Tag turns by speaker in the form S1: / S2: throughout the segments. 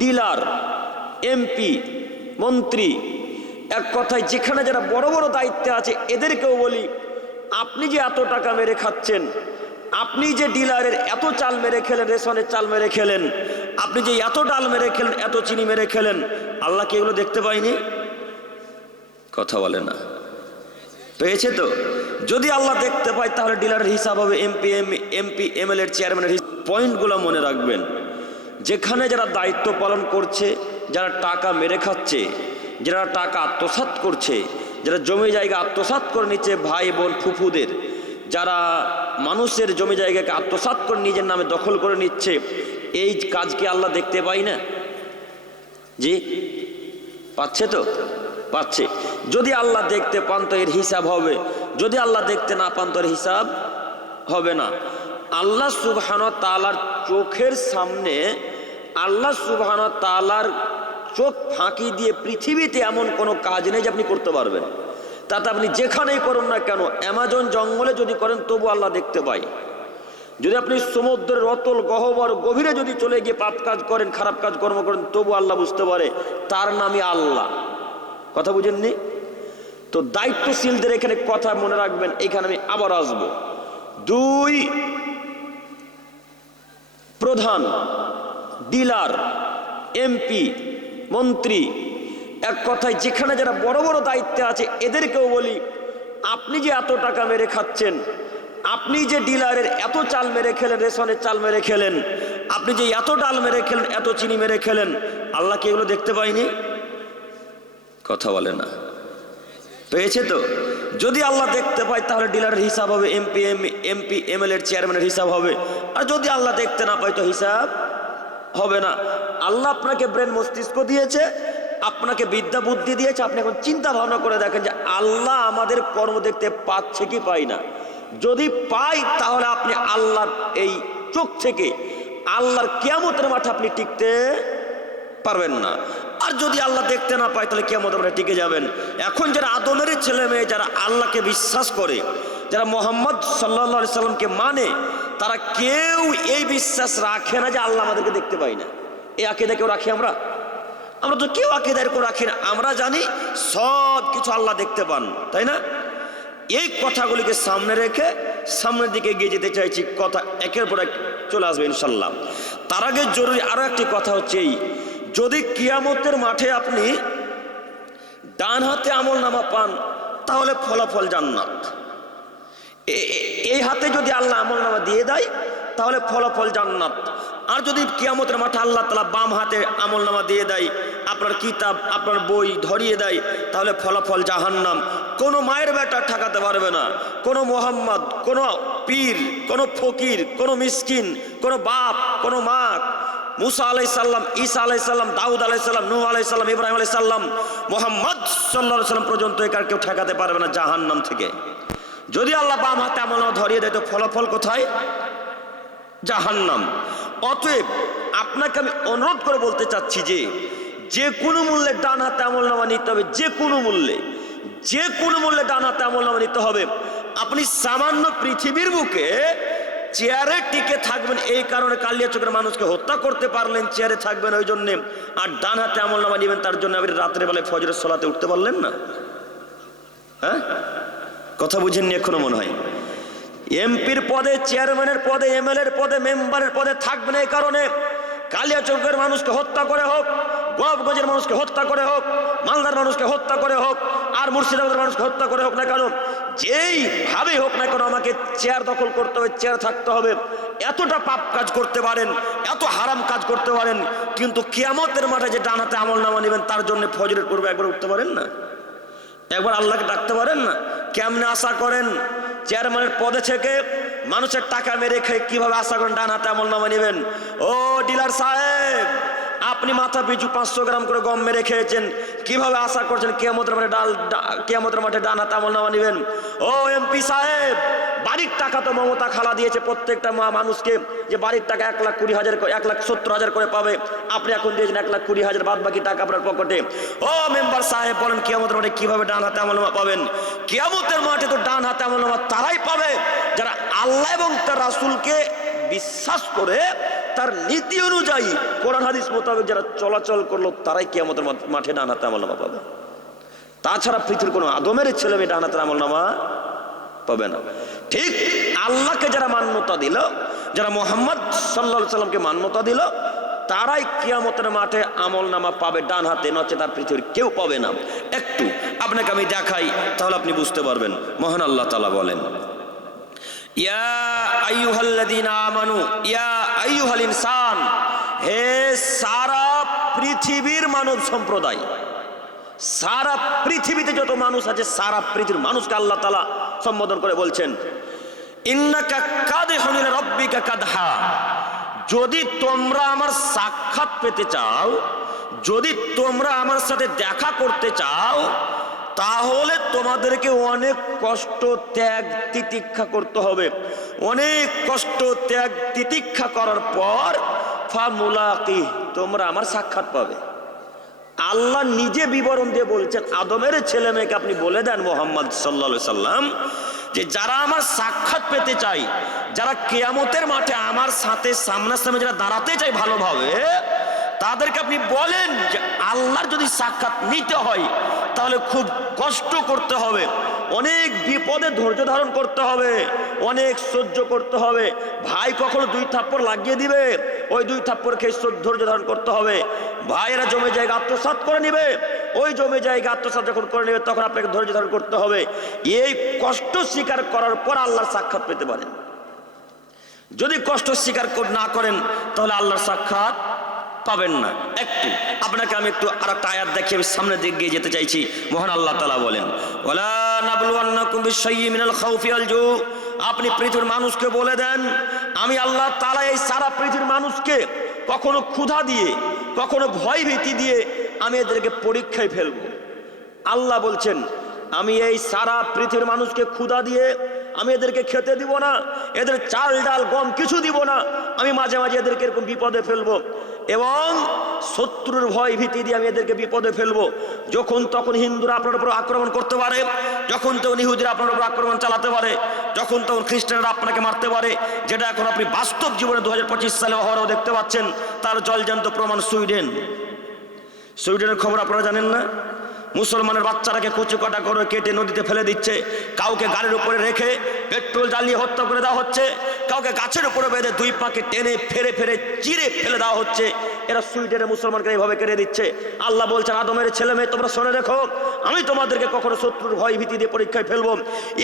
S1: Dealer, MP, মন্ত্রী, এক কথায় যেখানে যারা বড় বড় দায়িত্বে আছে, এদেরকেও বলি, আপনি যে এত টাকা মেরে খাচ্ছেন, আপনি যে ডিলারের এত চাল মেরে খেলেন, রেশনের চাল মেরে খেলেন, আপনি যে এত ডাল মেরে খেলেন, এত চিনি মেরে খেলেন, আল্লাহ কি এগুলো দেখতে পাইনি কথা বলে না। পেয়েছে তো? যদি আল্লাহ দেখতে পায়, তাহলে ডিলারের হিসাব হবে এমপি এমপি এমএল এর চেয়ারম্যানের পয়েন্টগুলো মনে রাখবেন। যেখানে যারা দায়িত্ব পালন করছে, যারা টাকা মেরে খাচ্ছে, যারা টাকা আত্মসাৎ করছে, যারা জমি জায়গা আত্মসাৎ করে নিচ্ছে ভাই বোন ফুফুদের, যারা মানুষের জমি জায়গাকে আত্মসাৎ করে নিজের নামে দখল করে নিচ্ছে, এই কাজকে আল্লাহ দেখতে পাই না? জি? পাচ্ছে তো? পাচ্ছে। যদি আল্লাহ দেখতে পান তো এর হিসাব হবে। যদি আল্লাহ দেখতে না পান তো এর হিসাব হবে না। আল্লাহ সুবহান তালার চোখের সামনে আল্লাহ সুবহান তালার চোখ ফাঁকি দিয়ে পৃথিবীতে এমন কোনো কাজ নেই যে আপনি করতে পারবেন। তাতে আপনি যেখানেই করুন না কেন, অ্যামাজন জঙ্গলে যদি করেন, তবু আল্লাহ দেখতে পাই যদি আপনি সমুদ্রের অতল গহবর গভীরে যদি চলে গিয়ে পাপ কাজ করেন, খারাপ কাজ কর্ম করেন, তবু আল্লাহ বুঝতে পারে তার নামই আল্লাহ। কথা বুঝেননি? তো দায়িত্বশীলদের এখানে কথা মনে রাখবেন, এখানে আমি আবার আসব। দুই প্রধান, ডিলার, এমপি, মন্ত্রী, এক কথায় যেখানে যারা বড় বড় দায়িত্বে আছে, এদেরকেও বলি, আপনি যে এত টাকা মেরে খাচ্ছেন, আপনি যে ডিলারের এত চাল মেরে খেলেন, রেশনের চাল মেরে খেলেন, আপনি যে এত ডাল মেরে খেলেন, এত চিনি মেরে খেলেন, আল্লাহ কি এগুলো দেখতে পাইনি কথা বলে না। পেয়েছে তো? যদি আল্লাহ দেখতে পায়, তাহলে ডিলারের হিসাব হবে এমপি এম এমপি এমএল এর চেয়ারম্যানের হিসাব হবে। আর যদি আল্লাহ দেখতে না পায়, তো হিসাব হবে না। আল্লাহ আপনাকে ব্রেন মস্তিষ্ক দিয়েছে, আপনাকে বিদ্যা বুদ্ধি দিয়েছে, আপনি এখন চিন্তা ভাবনা করে দেখেন যে আল্লাহ আমাদের কর্ম দেখতে পাচ্ছে কি পাই না। যদি পাই তাহলে আপনি আল্লাহর এই চোখ থেকে, আল্লাহর কেয়ামতের মাঠে আপনি টিকতে পারবেন না। আর যদি আল্লাহ দেখতে না পায়, তাহলে কেমন আমরা টিকে যাবেন। এখন যারা আদমের ছেলে মেয়ে, যারা আল্লাহকে বিশ্বাস করে, যারা মোহাম্মদ সাল্লা সাল্লামকে মানে তারা কেউ এই বিশ্বাস রাখে না যে আল্লাহ আমাদেরকে দেখতে পাই না। এই আকেদা কেউ রাখি আমরা? আমরা তো কেউ আকেদা এরকম রাখি না। আমরা জানি সব কিছু আল্লাহ দেখতে পান, তাই না? এই কথাগুলিকে সামনে রেখে সামনের দিকে এগিয়ে যেতে চাইছি। কথা একের পর এক চলে আসবে ইনশাল্লাহ তার আগে জরুরি আরও একটি কথা হচ্ছে এই যদি কিয়ামতের মাঠে আপনি ডান হাতে আমল নামা পান, তাহলে ফলাফল জান্নাত। এই হাতে যদি আল্লাহ আমল নামা দিয়ে দেয়, তাহলে ফলাফল জান্নাত। আর যদি কিয়ামতের মাঠে আল্লাহ তালা বাম হাতে আমল নামা দিয়ে দেয়, আপনার কিতাব, আপনার বই ধরিয়ে দেয়, তাহলে ফলাফল জাহান্নাম। কোনো মায়ের বেটা ঠেকাতে পারবে না। কোনো মোহাম্মদ, কোনো পীর, কোনো ফকির, কোনো মিসকিন, কোনো বাপ, কোনো মা মুসা আলাই সাল্লাম ঈসা আলাই সাল্লাম দাউদ আলাই সাল্লাম নূহ আলাই সাল্লাম ইব্রাহিম আলাই সাল্লাম মোহাম্মদ সাল্লাহ সাল্লাম পর্যন্ত একার কেউ ঠেকাতে পারবে না জাহান্নাম থেকে। যদি আল্লাহ বাম হাতে আমল ধরিয়ে দেয়, তো ফলাফল কোথায়? জাহান্নাম। অতএব আপনাকে আমি অনুরোধ করে বলতে চাচ্ছি যে যে কোনো মূল্যে ডান হাতে আমল নামা নিতে হবে, যে কোনো মূল্যে, যে কোনো মূল্যে ডান হাতে আমল নামা নিতে হবে। আপনি সামান্য পৃথিবীর বুকে চেয়ারে টিকে থাকবেন, এই কারণে কালিয়া চোখের মানুষকে হত্যা করতে পারলেন, চেয়ারে থাকবেন ওই জন্যে। আর ডান হাতে আমল নামা নেবেন, তার জন্য আপনি রাত্রে বেলায় ফজরের সলাতে উঠতে পারলেন না? হ্যাঁ? কথা বুঝেননি এখনও মনে হয়? এমপির পদে, চেয়ারম্যানের পদে, এমএলএর পদে, মেম্বারের পদে থাকবেন এই কারণে। কালিয়াচকের মানুষকে হত্যা করে হোক, গোয়াবগঞ্জের মানুষকে হত্যা করে হোক, মালদার মানুষকে হত্যা করে হোক, আর মুর্শিদাবাদের মানুষকে হত্যা করে হোক না কেন যেই ভাবে হোক না কেন আমাকে চেয়ার দখল করতে হবে চেয়ার থাকতে হবে। এতটা পাপ কাজ করতে পারেন, এত হারাম কাজ করতে পারেন, কিন্তু কিয়ামতের মাঠে যে ডানাতে আমল নামা নেবেন, তার জন্য ফজরের পূর্বে একবার উঠতে পারেন না? একবার আল্লাহকে ডাকতে পারেন না? কেমনে আশা করেন? চেয়ারম্যানের পদে থেকে মানুষের টাকা মেরে খেয়ে কীভাবে আশা করেন ডান হাতে আমল নামা নেবেন? ও ডিলার সাহেব আপনি মাথা পিছু পাঁচশো গ্রাম করে গম মেরে খেয়েছেন। কীভাবে আশা করছেন কেয়ামতের মাঠে ডাল কেয়ামতের মাঠে ডান হাতে আমল নামা নেবেন? ও এমপি সাহেব, বাড়ির টাকা তো মমতা খালা দিয়েছে প্রত্যেকটা মা মানুষকে যে বাড়ির টাকা এক লাখ কুড়ি হাজার এক লাখ সত্তর হাজার করে পাবে। আপনি এখন দিয়েছেন এক লাখ কুড়ি হাজার বাদ বাকি টাকা আপনার পকেটে। ও মেম্বার সাহেব, বলেন কিয়ামতের মাঠে কীভাবে ডান হাতে আমলনামা পাবেন? কিয়ামতের মাঠে তো ডান হাতে আমলনামা তারাই পাবে। যারা আল্লাহ এবং তার রাসুলকে বিশ্বাস করে তার নীতি অনুযায়ী কোরআন হাদিস মোতাবেক যারা চলাচল করল, তারাই কেমতের মাঠে ডান হাতে আমল নামা পাবে। তাছাড়া পৃথিবীর কোনো আদমের ছেলে মেয়ে ডান হাতের আমল নামা পাবে না। ঠিক আল্লাহকে যারা মান্যতা দিল, যারা মোহাম্মদ সাল্লা সাল্লামকে মান্যতা দিল, তারাই কিয়ামতের মাঠে আমল নামা পাবে ডান হাতে নচে তার পৃথিবীর কেউ পাবে না। একটু আপনাকে আমি দেখাই, তাহলে আপনি বুঝতে পারবেন। মহান আল্লাহ তালা বলেন, ইয়া আইয়ুহাল্লাযীনা আমানু, ইয়া আইয়ুহাল ইনসান, হে সারা পৃথিবীর মানব সম্প্রদায়, সারা পৃথিবীতে যত মানুষ আছে, সারা পৃথিবীর মানুষকে আল্লাহ তালা সম্বোধন করে বলছেন যদি তোমরা আমার সাক্ষাৎ পেতে চাও, যদি তোমরা আমার সাথে দেখা করতে চাও তাহলে তোমাদেরকে অনেক কষ্ট, ত্যাগ, তিতিক্ষা করতে হবে। অনেক কষ্ট, ত্যাগ, তিতিক্ষা করার পর, ফা মুলাকি, তোমরা আমার সাক্ষাৎ পাবে। আল্লাহ নিজে বিবরণ দিয়ে বলছেন, আদমের ছেলে মেয়েকে আপনি বলে দেন মোহাম্মদ সাল্লা সাল্লাম, যে যারা আমার সাক্ষাৎ পেতে চাই যারা কেয়ামতের মাঠে আমার সাথে সামনাসামনি যারা দাঁড়াতে চাই ভালোভাবে, তাদেরকে আপনি বলেন যে আল্লাহর যদি সাক্ষাৎ নিতে হয় তাহলে খুব কষ্ট করতে হবে। অনেক বিপদে ধৈর্য ধারণ করতে হবে। অনেক সহ্য করতে হবে। ভাই কখনো দুই থাপ্পড় লাগিয়ে দিবে? ওই দুই থাপ্পড় খেয়ে ধৈর্য ধারণ করতে হবে। ভাইয়েরা জমে জায়গা আত্মসাৎ করে নিবে। ওই জমে জায়গা আত্মসাৎ যখন করে নেবে, তখন আপনাকে ধৈর্য ধারণ করতে হবে। এই কষ্ট স্বীকার করার পর আল্লাহর সাক্ষাৎ পেতে পারেন। যদি কষ্ট স্বীকার না করেন, তাহলে আল্লাহর সাক্ষাৎ পাবেন না। একটু, আপনাকে আমি একটু আর একটা আয়াত দেখি আমি সামনের দিকে গিয়ে যেতে চাইছি। মহান আল্লাহ তালা বলেন আপনি পৃথিবীর মানুষকে বলে দেন, আমি আল্লাহ তালা এই সারা পৃথিবীর মানুষকে কখনো ক্ষুধা দিয়ে, কখনো ভয় ভীতি দিয়ে আমি এদেরকে পরীক্ষায় ফেলব। আল্লাহ বলছেন, আমি এই সারা পৃথিবীর মানুষকে ক্ষুধা দিয়ে আমি এদেরকে খেতে দিব না, এদের চাল ডাল গম কিছু দিব না, আমি মাঝে মাঝে এদেরকে এরকম বিপদে ফেলব। এবং শত্রুর ভয় ভীতি দিয়ে আমি এদেরকে বিপদে ফেলব। যখন তখন হিন্দুরা আপনার উপর আক্রমণ করতে পারে, যখন তখন ইহুদিরা আপনার উপর আক্রমণ চালাতে পারে, যখন তখন খ্রিস্টানরা আপনাকে মারতে পারে, যেটা এখন আপনি বাস্তব জীবনে দু হাজার পঁচিশ সালে অহরহ দেখতে পাচ্ছেন, তার জলজান্ত প্রমাণ সুইডেন। সুইডেনের খবর আপনারা জানেন না? মুসলমানের বাচ্চারাকে কচু কাটা করে কেটে নদীতে ফেলে দিচ্ছে। কাউকে গাড়ির উপরে রেখে পেট্রোল জ্বালিয়ে হত্যা করে দেওয়া হচ্ছে। কাউকে গাছের উপরে বেঁধে দুই পাকে টেনে ফেরে ফেরে চিরে ফেলে দেওয়া হচ্ছে। এরা সুইডেনের মুসলমানকে এইভাবে কেড়ে দিচ্ছে। আল্লাহ বলছেন, আদমের ছেলে মেয়ে, তোমরা শুনে রেখো। আমি তোমাদেরকে কখনো শত্রুর ভয় ভীতি দিয়ে পরীক্ষায় ফেলব।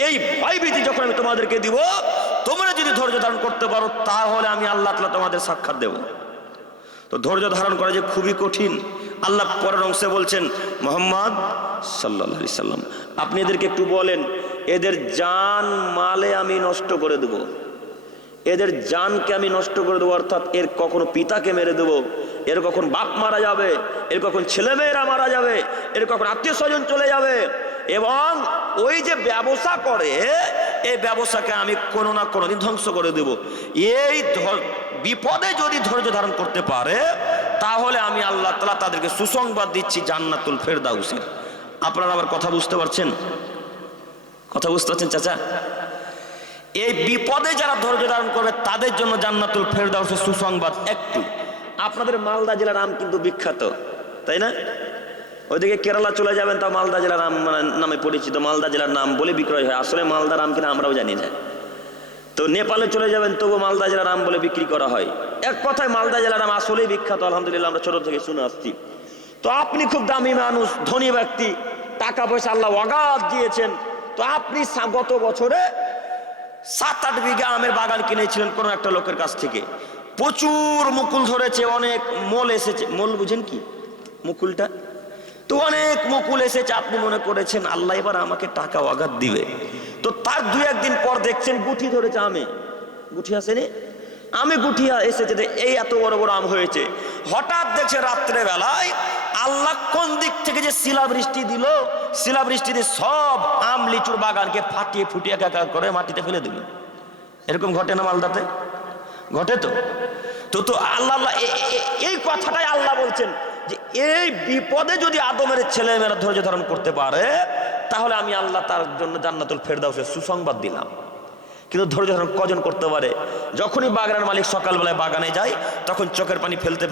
S1: এই ভয় ভীতি যখন আমি তোমাদেরকে দিব, তোমরা যদি ধৈর্য ধারণ করতে পারো, তাহলে আমি আল্লাহ তোমাদের সাক্ষাৎ দেবো। তো ধৈর্য ধারণ করা যে খুবই কঠিন। আল্লাহ পরের অংশে বলছেন, মোহাম্মদ সাল্লাহ সাল্লাম, আপনি এদেরকে একটু বলেন, এদের জান মালে আমি নষ্ট করে দেব। এদের জানকে আমি নষ্ট করে দেবো, অর্থাৎ এর কখনো পিতাকে মেরে দেবো, এর কখন বাপ মারা যাবে, এর কখন ছেলেমেয়েরা মারা যাবে, এর কখন আত্মীয় স্বজন চলে যাবে এবং ওই যে ব্যবসা করে, এই ব্যবসাকে আমি কোনো না কোনো দিন ধ্বংস করে দেব। এই বিপদে যদি ধৈর্য ধারণ করতে পারে তাহলে আমি আল্লাহ তালা তাদেরকে সুসংবাদ দিচ্ছি জান্নাতুল ফেরদাউসের। আপনারা আবার কথা বুঝতে পারছেন? কথা বুঝতে পারছেন, চাচা? এই বিপদে যারা ধৈর্য ধারণ করবে, তাদের জন্য জান্নাতুল ফেরদাউসের সুসংবাদ একটু। আপনাদের মালদা জেলার আম কিন্তু বিখ্যাত, তাই না? ওইদিকে কেরালা চলে যাবেন তা মালদা জেলার আম মানে নামে পরিচিত। মালদা জেলার নাম বলে বিক্রয় হয়। আসলে মালদার আম কিনা আমরাও জানি না। তো নেপালে চলে যাবেন তবু মালদা জেলার আম বলে বিক্রি করা হয়। এক কথায় মালদা জেলার আম আসলেই বিখ্যাত, আলহামদুলিল্লাহ আমরা ছোট থেকে শুনে আসছি। তো আপনি খুব দামি মানুষ, ধনী ব্যক্তি টাকা পয়সা আল্লাহ অগাধ দিয়েছেন। তো আপনি গত বছরে সাত আট বিঘা আমের বাগান কিনেছিলেন কোনো একটা লোকের কাছ থেকে। প্রচুর মুকুল ধরেছে, অনেক মোল এসেছে। মোল বুঝেন কি? মুকুলটা? তো অনেক মুকুল এসেছে, আপনি মনে করেছেন, আল্লাহ এবার আমাকে টাকা অগাধ দিবে। তো তার দু একদিন পর দেখছেন গুঠি ধরেছে আমে। গুঠি আসেনি? আমি গুঠি এসেছে যে এই এত বড় বড় আম হয়েছে। হঠাৎ দেখছে রাত্রে বেলায় আল্লাহ কোন দিক থেকে যে শিলাবৃষ্টি দিল, শিলাবৃষ্টি দিয়ে সব আম লিচুর বাগানকে ফাটিয়ে ফুটিয়ে একাকার করে মাটিতে ফেলে দিল। এরকম ঘটে না মালদাতে? ঘটে তো? তো তো আল্লাহ আল্লাহ এই কথাটাই আল্লাহ বলছেন যে এই বিপদে যদি আদমের ছেলেমেয়েরা ধৈর্য ধারণ করতে পারে, তাহলে আমি আল্লাহ তার জন্য জান্নাতুল ফেরদাউসের সুসংবাদ দিলাম। কিন্তু ধৈর্য ধারণ কজন করতে পারে? যখনই বাগানের মালিক সকালবেলায় বাগানে যায়, তখন চোখের পানি ফেলতে